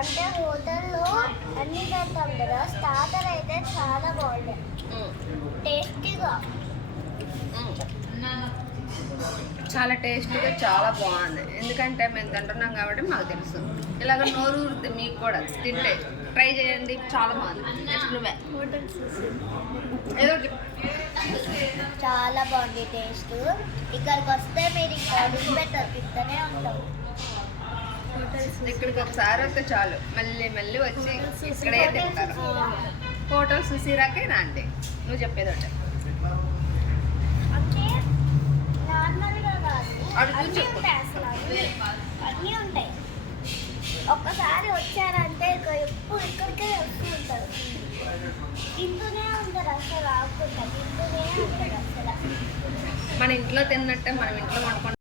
అంటే హోటల్లో అన్ని తింటాం కదా, స్టార్టర్ అయితే చాలా బాగుంటాయి, టేస్టీగా. చాలా టేస్టీగా చాలా బాగుంది. ఎందుకంటే మేము తింటున్నాం కాబట్టి మాకు తెలుసు. ఇలాగ నోరు ఊరుద్ది మీకు కూడా తింటే. ట్రై చేయండి, చాలా బాగుంది. నెక్స్ట్ నువ్వే ఏదో చాలా బాగుంది టేస్ట్. ఇక్కడికి వస్తే మీరు ఇంకా పెట్టారు, తింటూనే ఉంటారు. ఇక్కడికి ఒకసారి వస్తే చాలు, మళ్ళీ మళ్ళీ వచ్చి ఇక్కడే తింటారు. హోటల్ సుశీరాకే రండి. నువ్వు చెప్పేది ఒకటి. అంటే నార్మల్గా కాదు, అడుగు అన్నీ చెప్పు. ఉంటాయి, అసలు అన్నీ ఉంటాయి. ఒక్కసారి వచ్చారంటే ఇక ఎప్పుడు ఇక్కడికే వస్తూ ఉంటారు, తింటూనే ఉంటారు, అసలు ఆగుతుంటారు, తింటూనే ఉంటారు అసలు. మన ఇంట్లో తిన్నట్టే మనం ఇంట్లో వండుకుంటాం.